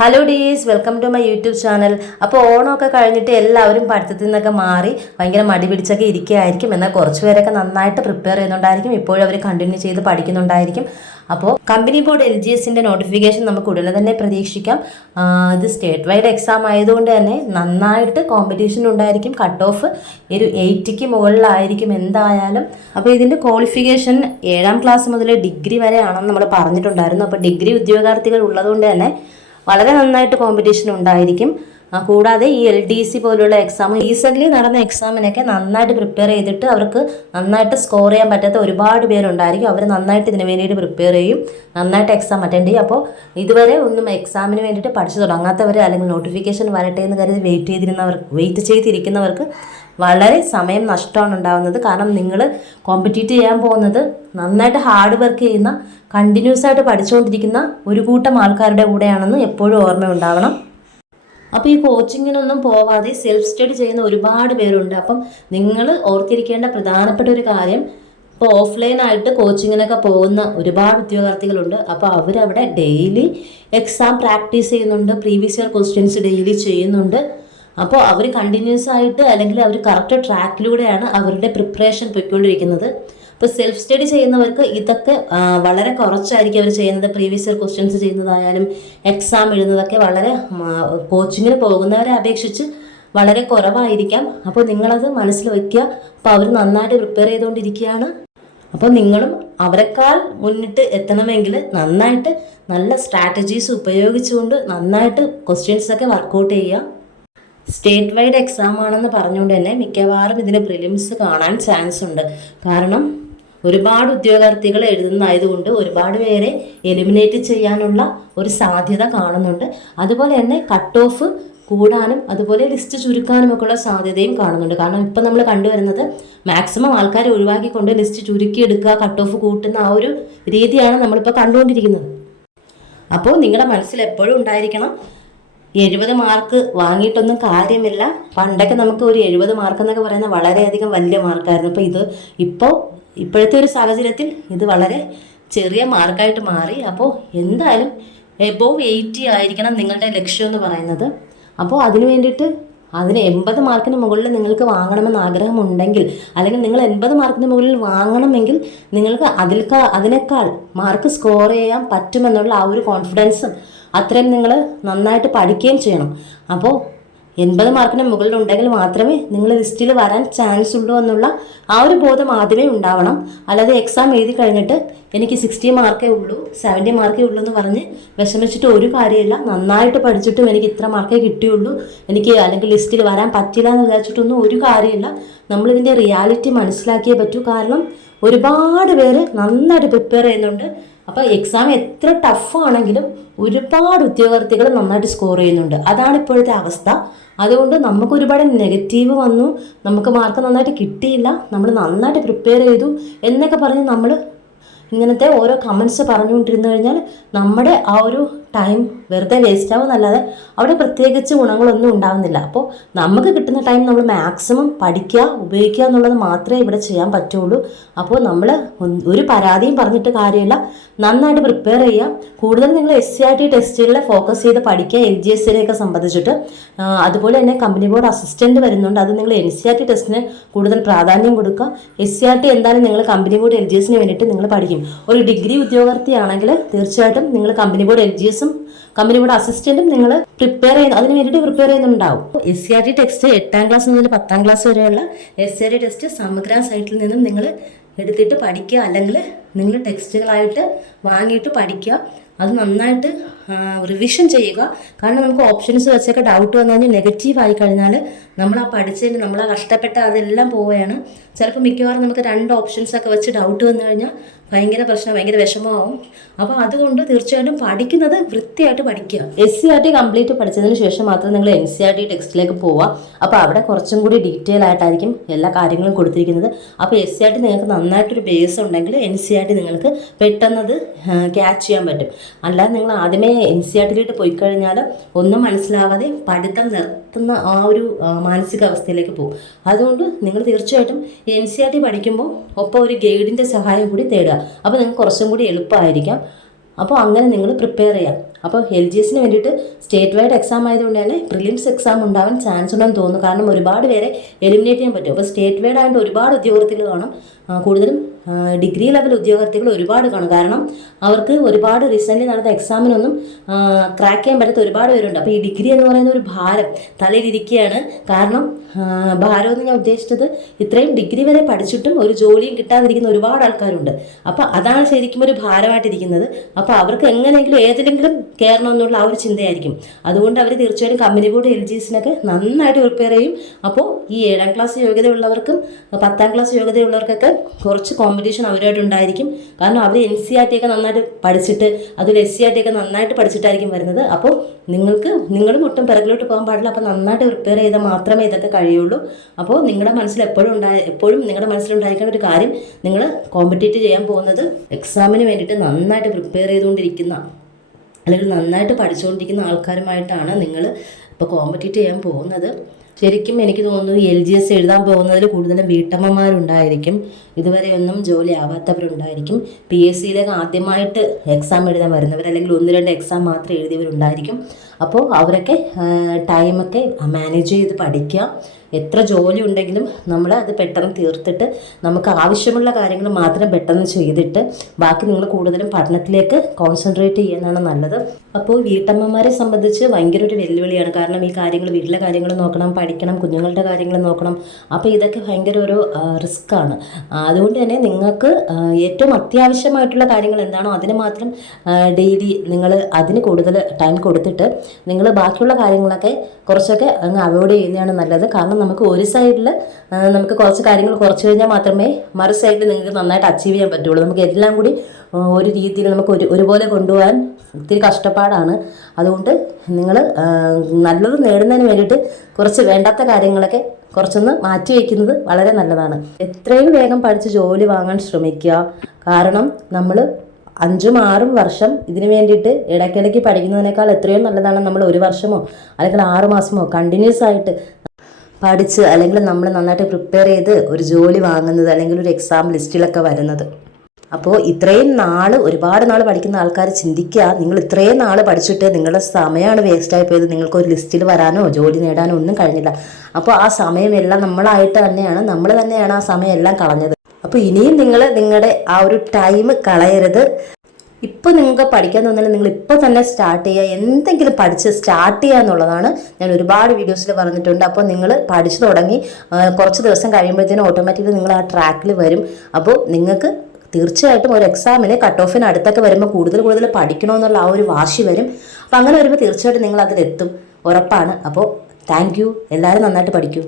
Hello dears welcome to my YouTube channel അപ്പോൾ ഓണമൊക്കെ കഴിഞ്ഞിട്ട് എല്ലാവരും പഠിത്തത്തിൽ നിന്നൊക്കെ മാറി ഭയങ്കര മടി പിടിച്ചൊക്കെ ഇരിക്കുകയായിരിക്കും. എന്നാൽ കുറച്ച് പേരൊക്കെ നന്നായിട്ട് പ്രിപ്പയർ ചെയ്യുന്നുണ്ടായിരിക്കും. ഇപ്പോഴും അവർ കണ്ടിന്യൂ ചെയ്ത് പഠിക്കുന്നുണ്ടായിരിക്കും. അപ്പോൾ കമ്പനി ബോർഡ് എൽ ജി എസിന്റെ നോട്ടിഫിക്കേഷൻ നമുക്ക് ഉടനെ തന്നെ പ്രതീക്ഷിക്കാം. ഇത് സ്റ്റേറ്റ് വൈഡ് എക്സാം ആയതുകൊണ്ട് തന്നെ നന്നായിട്ട് കോമ്പറ്റീഷൻ ഉണ്ടായിരിക്കും. കട്ട് ഓഫ് ഒരു എയ്റ്റിക്ക് മുകളിലായിരിക്കും എന്തായാലും. അപ്പോൾ ഇതിന്റെ ക്വാളിഫിക്കേഷൻ ഏഴാം ക്ലാസ് മുതൽ ഡിഗ്രി വരെയാണെന്ന് നമ്മൾ പറഞ്ഞിട്ടുണ്ടായിരുന്നു. അപ്പോൾ ഡിഗ്രി ഉദ്യോഗാർത്ഥികൾ ഉള്ളതുകൊണ്ട് തന്നെ വളരെ നന്നായിട്ട് കോമ്പറ്റീഷൻ ഉണ്ടായിരിക്കും. കൂടാതെ ഈ എൽ ഡി സി പോലുള്ള എക്സാം റീസെന്റ്ലി നടന്ന എക്സാമിനൊക്കെ നന്നായിട്ട് പ്രിപ്പയർ ചെയ്തിട്ട് അവർക്ക് നന്നായിട്ട് സ്കോർ ചെയ്യാൻ പറ്റാത്ത ഒരുപാട് പേരുണ്ടായിരിക്കും. അവർ നന്നായിട്ട് ഇതിന് വേണ്ടിയിട്ട് പ്രിപ്പയർ ചെയ്യും. നന്നായിട്ട് എക്സാം അറ്റൻഡ് ചെയ്യും. അപ്പോൾ ഇതുവരെ ഒന്നും എക്സാമിന് വേണ്ടിയിട്ട് പഠിച്ചു തുടങ്ങാത്തവർ അല്ലെങ്കിൽ നോട്ടിഫിക്കേഷൻ വരട്ടെ എന്ന് കരുതി വെയിറ്റ് ചെയ്തിരുന്നവർ വെയിറ്റ് ചെയ്തിരിക്കുന്നവർക്ക് വളരെ സമയം നഷ്ടമാണ് ഉണ്ടാകുന്നത് കാരണം നിങ്ങൾ കോമ്പറ്റീറ്റ് ചെയ്യാൻ പോകുന്നത് നന്നായിട്ട് ഹാർഡ് വർക്ക് ചെയ്യുന്ന കണ്ടിന്യൂസ് ആയിട്ട് പഠിച്ചുകൊണ്ടിരിക്കുന്ന ഒരു കൂട്ടം ആൾക്കാരുടെ കൂടെയാണെന്ന് എപ്പോഴും ഓർമ്മയുണ്ടാവണം. അപ്പോൾ ഈ കോച്ചിങ്ങിനൊന്നും പോവാതെ സെൽഫ് സ്റ്റഡി ചെയ്യുന്ന ഒരുപാട് പേരുണ്ട്. അപ്പം നിങ്ങൾ ഓർത്തിരിക്കേണ്ട പ്രധാനപ്പെട്ട ഒരു കാര്യം ഇപ്പോൾ ഓഫ്ലൈനായിട്ട് കോച്ചിങ്ങിനൊക്കെ പോകുന്ന ഒരുപാട് ഉദ്യോഗാർത്ഥികളുണ്ട്. അപ്പോൾ അവരവിടെ ഡെയിലി എക്സാം പ്രാക്ടീസ് ചെയ്യുന്നുണ്ട് പ്രീവിയസ് ഇയർ ക്വസ്റ്റ്യൻസ് ഡെയിലി ചെയ്യുന്നുണ്ട്. അപ്പോൾ അവർ കണ്ടിന്യൂസ് ആയിട്ട് അല്ലെങ്കിൽ അവർ കറക്റ്റ് ട്രാക്കിലൂടെയാണ് അവരുടെ പ്രിപ്പറേഷൻ പൊയ്ക്കൊണ്ടിരിക്കുന്നത്. ഇപ്പോൾ സെൽഫ് സ്റ്റഡി ചെയ്യുന്നവർക്ക് ഇതൊക്കെ വളരെ കുറച്ചായിരിക്കും അവർ ചെയ്യുന്നത്. പ്രീവിയസ് ഇയർ ക്വസ്റ്റ്യൻസ് ചെയ്യുന്നതായാലും എക്സാം എഴുതുന്നതൊക്കെ വളരെ കോച്ചിങ്ങിന് പോകുന്നവരെ അപേക്ഷിച്ച് വളരെ കുറവായിരിക്കാം. അപ്പോൾ നിങ്ങളത് മനസ്സിൽ വയ്ക്കുക അപ്പോൾ അവർ നന്നായിട്ട് പ്രിപ്പയർ ചെയ്തുകൊണ്ടിരിക്കുകയാണ്. അപ്പോൾ നിങ്ങളും അവരെക്കാൾ മുന്നിട്ട് എത്തണമെങ്കിൽ നന്നായിട്ട് നല്ല സ്ട്രാറ്റജീസ് ഉപയോഗിച്ചുകൊണ്ട് നന്നായിട്ട് ക്വസ്റ്റ്യൻസൊക്കെ വർക്കൗട്ട് ചെയ്യുക. സ്റ്റേറ്റ് വൈഡ് എക്സാം ആണെന്ന് പറഞ്ഞുകൊണ്ട് തന്നെ മിക്കവാറും ഇതിന് പ്രിലിംസ് കാണാൻ ചാൻസ് ഉണ്ട്. കാരണം ഒരുപാട് ഉദ്യോഗാർത്ഥികൾ എഴുതുന്നതായതുകൊണ്ട് ഒരുപാട് പേരെ എലിമിനേറ്റ് ചെയ്യാനുള്ള ഒരു സാധ്യത കാണുന്നുണ്ട്. അതുപോലെ തന്നെ കട്ട് ഓഫ് കൂടാനും അതുപോലെ ലിസ്റ്റ് ചുരുക്കാനും ഒക്കെയുള്ള സാധ്യതയും കാണുന്നുണ്ട്. കാരണം ഇപ്പം നമ്മൾ കണ്ടുവരുന്നത് മാക്സിമം ആൾക്കാരെ ഒഴിവാക്കിക്കൊണ്ട് ലിസ്റ്റ് ചുരുക്കിയെടുക്കുക കട്ട് ഓഫ് കൂട്ടുന്ന ആ ഒരു രീതിയാണ് നമ്മളിപ്പോൾ കണ്ടുകൊണ്ടിരിക്കുന്നത്. അപ്പോൾ നിങ്ങളുടെ മനസ്സിൽ എപ്പോഴും ഉണ്ടായിരിക്കണം എഴുപത് മാർക്ക് വാങ്ങിയിട്ടൊന്നും കാര്യമില്ല. പണ്ടൊക്കെ നമുക്ക് ഒരു എഴുപത് മാർക്ക് എന്നൊക്കെ പറയുന്നത് വളരെയധികം വലിയ മാർക്കായിരുന്നു. അപ്പോൾ ഇത് ഇപ്പോൾ ഇപ്പോഴത്തെ ഒരു സാഹചര്യത്തിൽ ഇത് വളരെ ചെറിയ മാർക്കായിട്ട് മാറി. അപ്പോൾ എന്തായാലും എബോവ് എയ്റ്റി ആയിരിക്കണം നിങ്ങളുടെ ലക്ഷ്യം എന്ന് പറയുന്നത്. അപ്പോൾ അതിന് വേണ്ടിയിട്ട് അതിന് എൺപത് മാർക്കിന് മുകളിൽ നിങ്ങൾക്ക് വാങ്ങണമെന്ന് ആഗ്രഹമുണ്ടെങ്കിൽ അല്ലെങ്കിൽ നിങ്ങൾ എൺപത് മാർക്കിന് മുകളിൽ വാങ്ങണമെങ്കിൽ നിങ്ങൾക്ക് അതിൽക്കാ അതിനേക്കാൾ മാർക്ക് സ്കോർ ചെയ്യാൻ പറ്റുമെന്നുള്ള ആ ഒരു കോൺഫിഡൻസും അത്രയും നിങ്ങൾ നന്നായിട്ട് പഠിക്കുകയും ചെയ്യണം. അപ്പോൾ എൺപത് മാർക്കിന് മുകളിൽ ഉണ്ടെങ്കിൽ മാത്രമേ നിങ്ങൾ ലിസ്റ്റിൽ വരാൻ ചാൻസ് ഉള്ളൂ എന്നുള്ള ആ ഒരു ബോധം ആദ്യമേ ഉണ്ടാവണം. അല്ലാതെ എക്സാം എഴുതി കഴിഞ്ഞിട്ട് എനിക്ക് സിക്സ്റ്റി മാർക്കേ ഉള്ളൂ സെവന്റി മാർക്കേ ഉള്ളൂ എന്ന് പറഞ്ഞ് വിഷമിച്ചിട്ട് ഒരു കാര്യമില്ല. നന്നായിട്ട് പഠിച്ചിട്ടും എനിക്ക് ഇത്ര മാർക്കേ കിട്ടിയുള്ളൂ. എനിക്ക് അല്ലെങ്കിൽ ലിസ്റ്റിൽ വരാൻ പറ്റില്ല എന്ന് വിചാരിച്ചിട്ടൊന്നും ഒരു കാര്യമില്ല. നമ്മളിതിന്റെ റിയാലിറ്റി മനസ്സിലാക്കിയേ പറ്റൂ. കാരണം ഒരുപാട് പേര് നന്നായിട്ട് പ്രിപ്പയർ ചെയ്യുന്നുണ്ട്. അപ്പോൾ എക്സാം എത്ര ടഫ് ആണെങ്കിലും ഒരുപാട് ഉദ്യോഗാർത്ഥികൾ നന്നായിട്ട് സ്കോർ ചെയ്യുന്നുണ്ട്. അതാണ് ഇപ്പോഴത്തെ അവസ്ഥ. അതുകൊണ്ട് നമുക്ക് ഒരുപാട് നെഗറ്റീവ് വന്നു. നമുക്ക് മാർക്ക് നന്നായിട്ട് കിട്ടിയില്ല. നമ്മൾ നന്നായിട്ട് പ്രിപ്പയർ ചെയ്തു എന്നൊക്കെ പറഞ്ഞ് നമ്മൾ ഇങ്ങനത്തെ ഓരോ കമൻസ് പറഞ്ഞുകൊണ്ടിരുന്നു കഴിഞ്ഞാൽ നമ്മുടെ ആ ഒരു ടൈം വെറുതെ വേസ്റ്റ് ആവും എന്നല്ലാതെ അവിടെ പ്രത്യേകിച്ച് ഗുണങ്ങളൊന്നും ഉണ്ടാവുന്നില്ല. അപ്പോൾ നമുക്ക് കിട്ടുന്ന ടൈം നമ്മൾ മാക്സിമം പഠിക്കുക ഉപയോഗിക്കുക എന്നുള്ളത് മാത്രമേ ഇവിടെ ചെയ്യാൻ പറ്റുള്ളൂ. അപ്പോൾ നമ്മൾ ഒരു പരാതിയും പറഞ്ഞിട്ട് കാര്യമില്ല. നന്നായിട്ട് പ്രിപ്പയർ ചെയ്യുക. കൂടുതൽ നിങ്ങൾ എസ് സി ആർ ടി ടെസ്റ്റുകളിൽ ഫോക്കസ് ചെയ്ത് പഠിക്കുക എൽ ജി എസ് സിനെയൊക്കെ സംബന്ധിച്ചിട്ട്. അതുപോലെ തന്നെ കമ്പനി ബോർഡ് അസിസ്റ്റന്റ് വരുന്നുണ്ട്. അത് നിങ്ങൾ എൻ സി ആർ ടി ടെസ്റ്റിന് കൂടുതൽ പ്രാധാന്യം കൊടുക്കുക. എസ് സി ആർ ടി എന്തായാലും നിങ്ങൾ കമ്പനി ബോർഡ് എൽ ജി എസിന് വേണ്ടിയിട്ട് നിങ്ങൾ പഠിക്കും. ഒരു ഡിഗ്രി ഉദ്യോഗാർത്ഥിയാണെങ്കിൽ തീർച്ചയായിട്ടും നിങ്ങൾ കമ്പനി ബോർഡ് എൽ ജി എസും കമ്പനി കമ്പനിയുടെ അസിസ്റ്റന്റും നിങ്ങൾ പ്രിപ്പയർ ചെയ്യുന്നു അതിന് വേണ്ടിയിട്ട് പ്രിപ്പയർ ചെയ്യുന്നുണ്ടാവും. S C R T text എട്ടാം ക്ലാസ് മുതൽ പത്താം ക്ലാസ് വരെയുള്ള S C R T test Samagra സൈറ്റിൽ നിന്നും നിങ്ങൾ എടുത്തിട്ട് പഠിക്കുക. അല്ലെങ്കിൽ നിങ്ങൾ ടെക്സ്റ്റുകളായിട്ട് വാങ്ങിയിട്ട് പഠിക്കുക. അത് നന്നായിട്ട് റിവിഷൻ ചെയ്യുക. കാരണം നമുക്ക് ഓപ്ഷൻസ് വെച്ചൊക്കെ ഡൗട്ട് വന്നു കഴിഞ്ഞാൽ നെഗറ്റീവ് ആയി കഴിഞ്ഞാൽ നമ്മൾ ആ പഠിച്ചതിന് നമ്മൾ കഷ്ടപ്പെട്ട അതെല്ലാം പോവുകയാണ്. ചിലപ്പോൾ മിക്കവാറും നമുക്ക് രണ്ട് ഓപ്ഷൻസ് ഒക്കെ വെച്ച് ഡൗട്ട് വന്നു കഴിഞ്ഞാൽ ഭയങ്കര പ്രശ്നം ഭയങ്കര വിഷമമാവും. അപ്പോൾ അതുകൊണ്ട് തീർച്ചയായിട്ടും പഠിക്കുന്നത് വൃത്തിയായിട്ട് പഠിക്കുക. S C R T complete പഠിച്ചതിന് ശേഷം മാത്രം നിങ്ങൾ എൻ സി ആർ ടി ടെക്സ്റ്റിലേക്ക് പോവുക. അപ്പോൾ അവിടെ കുറച്ചും കൂടി ഡീറ്റെയിൽ ആയിട്ടായിരിക്കും എല്ലാ കാര്യങ്ങളും കൊടുത്തിരിക്കുന്നത്. അപ്പോൾ എസ് സി ആർ ടി നിങ്ങൾക്ക് നന്നായിട്ടൊരു ബേസ് ഉണ്ടെങ്കിൽ എൻ സി ആർ ടി നിങ്ങൾക്ക് പെട്ടെന്നത് ക്യാച്ച് ചെയ്യാൻ പറ്റും. അല്ലാതെ നിങ്ങൾ ആദ്യമേ എൻ സി ആർ ടിയിലോട്ട് പോയി കഴിഞ്ഞാൽ ഒന്നും മനസ്സിലാവാതെ പഠിത്തം നിർത്തുന്ന ആ ഒരു മാനസികാവസ്ഥയിലേക്ക് പോകും. അതുകൊണ്ട് നിങ്ങൾ തീർച്ചയായിട്ടും എൻ സി ആർ ടി പഠിക്കുമ്പോൾ ഒപ്പം ഒരു ഗൈഡിന്റെ സഹായം കൂടി തേടുക. അപ്പോൾ നിങ്ങൾക്ക് കുറച്ചും കൂടി എളുപ്പമായിരിക്കാം. അപ്പോൾ അങ്ങനെ നിങ്ങൾ പ്രിപ്പയർ ചെയ്യാം അപ്പോൾ എൽ ജി എസിന് വേണ്ടിയിട്ട് സ്റ്റേറ്റ് വൈഡ് എക്സാം ആയതുകൊണ്ട് തന്നെ പ്രിലിംസ് എക്സാം ഉണ്ടാവാൻ ചാൻസ് ഉണ്ടെന്ന് തോന്നുന്നു. കാരണം ഒരുപാട് പേരെ എലിമിനേറ്റ് ചെയ്യാൻ പറ്റും. അപ്പോൾ സ്റ്റേറ്റ് വൈഡ് ആയതുകൊണ്ട് ഒരുപാട് ഉദ്യോഗാർത്ഥികൾ കാണും. കൂടുതലും ഡിഗ്രി ലെവൽ ഉദ്യോഗാർത്ഥികൾ ഒരുപാട് കാണും. കാരണം അവർക്ക് ഒരുപാട് റീസെന്റ്ലി നടന്ന എക്സാമിനൊന്നും ക്രാക്ക് ചെയ്യാൻ പറ്റാത്ത ഒരുപാട് പേരുണ്ട്. അപ്പോൾ ഈ ഡിഗ്രി എന്ന് പറയുന്ന ഒരു ഭാരം തലയിലിരിക്കുകയാണ്. കാരണം ഭാരം എന്ന് ഞാൻ ഉദ്ദേശിച്ചത് ഇത്രയും ഡിഗ്രി വരെ പഠിച്ചിട്ടും ഒരു ജോലിയും കിട്ടാതിരിക്കുന്ന ഒരുപാട് ആൾക്കാരുണ്ട്. അപ്പോൾ അതാണ് ശരിക്കും ഒരു ഭാരമായിട്ടിരിക്കുന്നത്. അപ്പോൾ അവർക്ക് എങ്ങനെയെങ്കിലും ഏതെങ്കിലും കയറണം എന്നുള്ള ആ ഒരു ചിന്തയായിരിക്കും. അതുകൊണ്ട് അവർ തീർച്ചയായിട്ടും കമ്പനി ബോർഡ് എൽ ജി എസിനൊക്കെ നന്നായിട്ട് പ്രിപ്പയർ ചെയ്യും. അപ്പോൾ ഈ ഏഴാം ക്ലാസ് യോഗ്യതയുള്ളവർക്കും പത്താം ക്ലാസ് യോഗ്യതയുള്ളവർക്കൊക്കെ കുറച്ച് കോമ്പറ്റീഷൻ അവരുമായിട്ട് ഉണ്ടായിരിക്കും കാരണം അവർ എൻ സി ആർ ടി ഒക്കെ നന്നായിട്ട് പഠിച്ചിട്ട് അതിൽ എസ് സി ആർ ടി ഒക്കെ നന്നായിട്ട് പഠിച്ചിട്ടായിരിക്കും വരുന്നത്. അപ്പോൾ നിങ്ങൾക്ക് നിങ്ങളും ഒട്ടും പിറകിലോട്ട് പോകാൻ പാടില്ല. അപ്പോൾ നന്നായിട്ട് പ്രിപ്പയർ ചെയ്താൽ മാത്രമേ ഇതൊക്കെ കഴിയുള്ളൂ. അപ്പോൾ നിങ്ങളുടെ മനസ്സിൽ എപ്പോഴും ഉണ്ടായ എപ്പോഴും നിങ്ങളുടെ മനസ്സിലുണ്ടായിരിക്കുന്ന ഒരു കാര്യം നിങ്ങൾ കോമ്പറ്റീറ്റ് ചെയ്യാൻ പോകുന്നത് എക്സാമിന് വേണ്ടിയിട്ട് നന്നായിട്ട് പ്രിപ്പയർ ചെയ്തുകൊണ്ടിരിക്കുന്ന അല്ലെങ്കിൽ നന്നായിട്ട് പഠിച്ചുകൊണ്ടിരിക്കുന്ന ആൾക്കാരുമായിട്ടാണ് നിങ്ങൾ ഇപ്പോൾ കോമ്പറ്റീറ്റ് ചെയ്യാൻ പോകുന്നത്. ശരിക്കും എനിക്ക് തോന്നുന്നു എൽ ജി എസ് എഴുതാൻ പോകുന്നതിൽ കൂടുതലും വീട്ടമ്മമാരുണ്ടായിരിക്കും. ഇതുവരെയൊന്നും ജോലി ആവാത്തവരുണ്ടായിരിക്കും. പി എസ് സിയിലേക്ക് ആദ്യമായിട്ട് എക്സാം എഴുതാൻ വരുന്നവർ അല്ലെങ്കിൽ ഒന്ന് രണ്ട് എക്സാം മാത്രം എഴുതിയവരുണ്ടായിരിക്കും. അപ്പോൾ അവരൊക്കെ ടൈമൊക്കെ മാനേജ് ചെയ്ത് പഠിക്കുക. എത്ര ജോലി ഉണ്ടെങ്കിലും നമ്മൾ അത് പെട്ടെന്ന് തീർത്തിട്ട് നമുക്ക് ആവശ്യമുള്ള കാര്യങ്ങൾ മാത്രം പെട്ടെന്ന് ചെയ്തിട്ട് ബാക്കി നിങ്ങൾ കൂടുതലും പഠനത്തിലേക്ക് കോൺസെൻട്രേറ്റ് ചെയ്യുന്നതാണ് നല്ലത്. അപ്പോൾ വീട്ടമ്മമാരെ സംബന്ധിച്ച് ഭയങ്കര ഒരു വെല്ലുവിളിയാണ്. കാരണം ഈ കാര്യങ്ങൾ വീട്ടിലെ കാര്യങ്ങൾ നോക്കണം പഠിക്കണം കുഞ്ഞുങ്ങളുടെ കാര്യങ്ങൾ നോക്കണം. അപ്പോൾ ഇതൊക്കെ ഭയങ്കര ഒരു റിസ്ക് ആണ്. അതുകൊണ്ട് തന്നെ നിങ്ങൾക്ക് ഏറ്റവും അത്യാവശ്യമായിട്ടുള്ള കാര്യങ്ങൾ എന്താണോ അതിന് മാത്രം ഡെയിലി നിങ്ങൾ അതിന് കൂടുതൽ ടൈം കൊടുത്തിട്ട് നിങ്ങൾ ബാക്കിയുള്ള കാര്യങ്ങളൊക്കെ കുറച്ചൊക്കെ അങ്ങ് അവോയ്ഡ് ചെയ്യുന്നതാണ് നല്ലത്. കാരണം നമുക്ക് ഒരു സൈഡിൽ നമുക്ക് കുറച്ച് കാര്യങ്ങൾ കുറച്ച് കഴിഞ്ഞാൽ മാത്രമേ മറു സൈഡിൽ നിങ്ങൾക്ക് നന്നായിട്ട് അച്ചീവ് ചെയ്യാൻ പറ്റുള്ളൂ. നമുക്ക് എല്ലാം കൂടി ഒരു രീതിയിൽ നമുക്ക് ഒരു ഒരുപോലെ കൊണ്ടുപോകാൻ ഒത്തിരി കഷ്ടപ്പാടാണ്. അതുകൊണ്ട് നിങ്ങൾ നല്ലത് നേടുന്നതിന് വേണ്ടിയിട്ട് കുറച്ച് വേണ്ടാത്ത കാര്യങ്ങളൊക്കെ കുറച്ചൊന്ന് മാറ്റി വയ്ക്കുന്നത് വളരെ നല്ലതാണ്. എത്രയും വേഗം പഠിച്ച് ജോലി വാങ്ങാൻ ശ്രമിക്കുക. കാരണം നമ്മൾ അഞ്ചും ആറും വർഷം ഇതിനു വേണ്ടിയിട്ട് ഇടയ്ക്കിടയ്ക്ക് പഠിക്കുന്നതിനേക്കാൾ എത്രയോ നല്ലതാണ് നമ്മൾ ഒരു വർഷമോ അല്ലെങ്കിൽ ആറ് മാസമോ കണ്ടിന്യൂസ് ആയിട്ട് പഠിച്ച് അല്ലെങ്കിൽ നമ്മൾ നന്നായിട്ട് പ്രിപ്പയർ ചെയ്ത് ഒരു ജോലി വാങ്ങുന്നത് അല്ലെങ്കിൽ ഒരു എക്സാം ലിസ്റ്റിലൊക്കെ വരുന്നത്. അപ്പോൾ ഇത്രയും നാൾ ഒരുപാട് നാൾ പഠിക്കുന്ന ആൾക്കാർ ചിന്തിക്കുക നിങ്ങൾ ഇത്രയും നാൾ പഠിച്ചിട്ട് നിങ്ങളുടെ സമയമാണ് വേസ്റ്റായി പോയത് നിങ്ങൾക്ക് ഒരു ലിസ്റ്റിൽ വരാനോ ജോലി നേടാനോ ഒന്നും കഴിഞ്ഞില്ല. അപ്പോൾ ആ സമയമെല്ലാം നമ്മളായിട്ട് തന്നെയാണ് നമ്മൾ തന്നെയാണ് ആ സമയം എല്ലാം കളഞ്ഞത്. അപ്പോൾ ഇനിയും നിങ്ങൾ നിങ്ങളുടെ ആ ഒരു ടൈം കളയരുത്. ഇപ്പോൾ നിങ്ങൾക്ക് പഠിക്കാൻ തോന്നിയാൽ നിങ്ങൾ ഇപ്പോൾ തന്നെ സ്റ്റാർട്ട് ചെയ്യുക. എന്തെങ്കിലും പഠിച്ച് സ്റ്റാർട്ട് ചെയ്യുക എന്നുള്ളതാണ് ഞാൻ ഒരുപാട് വീഡിയോസിൽ പറഞ്ഞിട്ടുണ്ട്. അപ്പോൾ നിങ്ങൾ പഠിച്ചു തുടങ്ങി കുറച്ച് ദിവസം കഴിയുമ്പോഴത്തേനും ഓട്ടോമാറ്റിക്കലി നിങ്ങൾ ആ ട്രാക്കിൽ വരും. അപ്പോൾ നിങ്ങൾക്ക് തീർച്ചയായിട്ടും ഒരു എക്സാമിന് കട്ട് ഓഫിന് അടുത്തൊക്കെ വരുമ്പോൾ കൂടുതൽ കൂടുതൽ പഠിക്കണമെന്നുള്ള ആ ഒരു വാശി വരും. അപ്പോൾ അങ്ങനെ വരുമ്പോൾ തീർച്ചയായിട്ടും നിങ്ങൾ അതിലെത്തും. ഉറപ്പാണ്. അപ്പോൾ താങ്ക് യു എല്ലാവരും നന്നായിട്ട് പഠിക്കൂ.